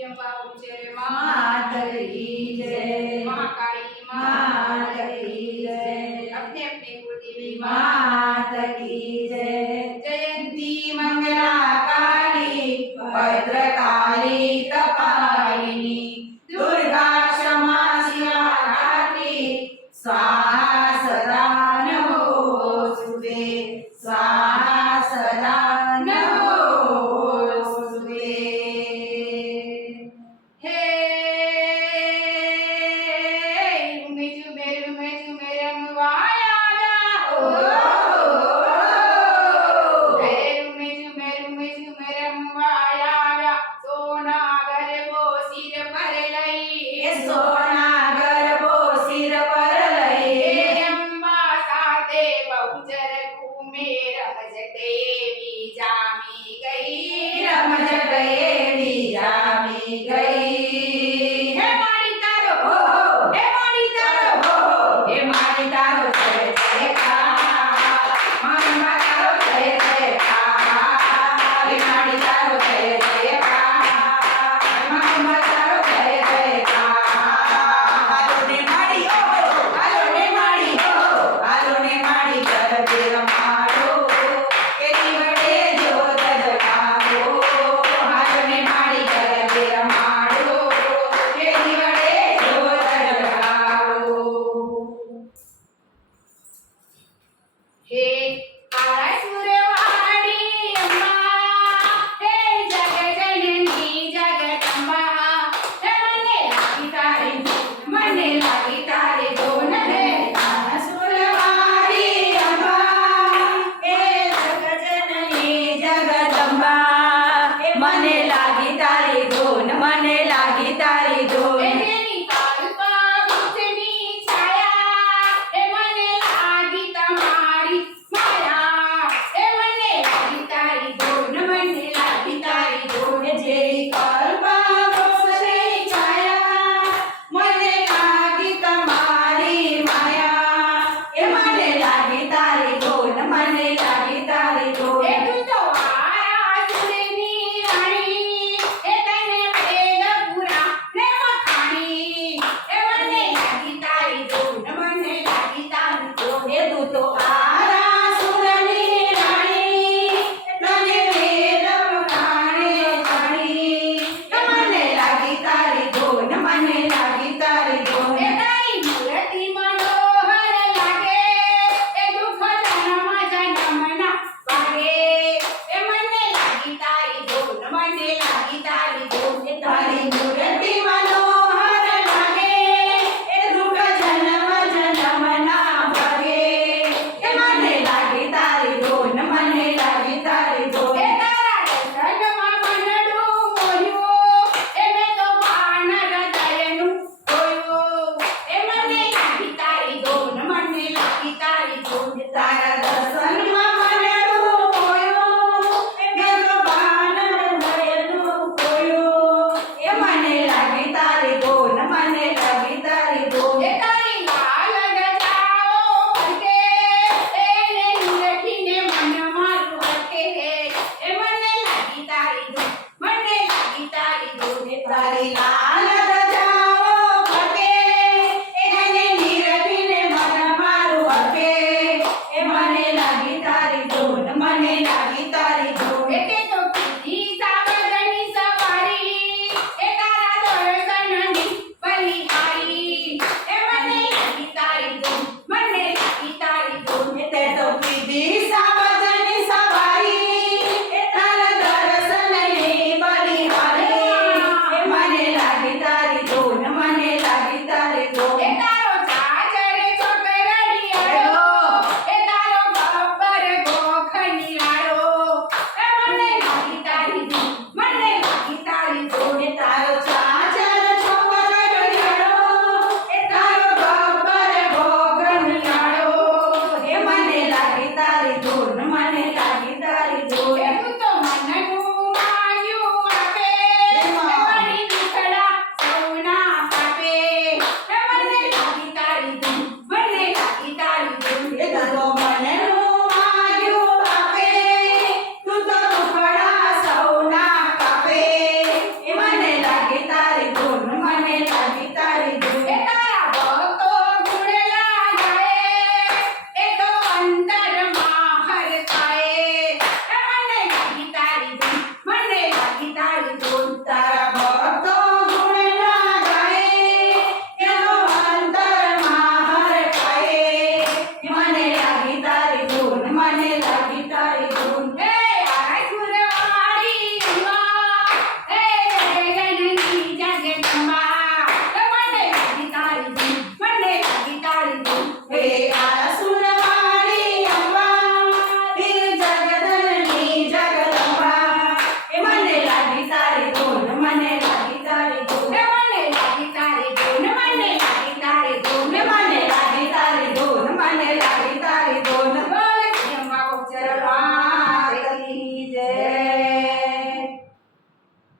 નિત્યમ બાહુ જય. માતરી જય. મહાકાળી માતરી જય. અપને અપને કુળદેવી મા રમજતે વી જામી ગઈ રમજતે વી જામી ગઈ Daddy,